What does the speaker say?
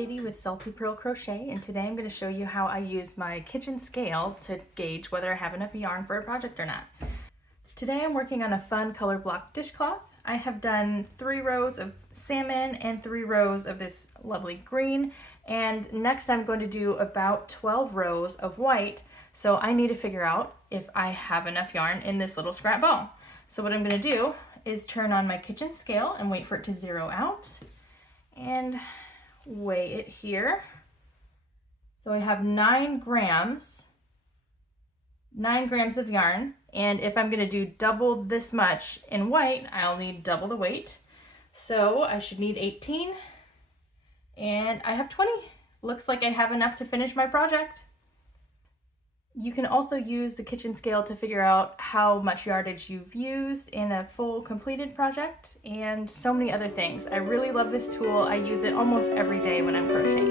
Katie with Salty Pearl Crochet, and today I'm going to show you how I use my kitchen scale to gauge whether I have enough yarn for a project or not. Today I'm working on a fun color block dishcloth. I have done 3 rows of salmon and 3 rows of this lovely green, and next I'm going to do about 12 rows of white, so I need to figure out if I have enough yarn in this little scrap ball. So what I'm going to do is turn on my kitchen scale and wait for it to zero out and weigh it here. So I have 9 grams of yarn, and if I'm going to do double this much in white, I'll need double the weight. So I should need 18, and I have 20. Looks like I have enough to finish my project. You can also use the kitchen scale to figure out how much yardage you've used in a full completed project and so many other things. I really love this tool. I use it almost every day when I'm crocheting.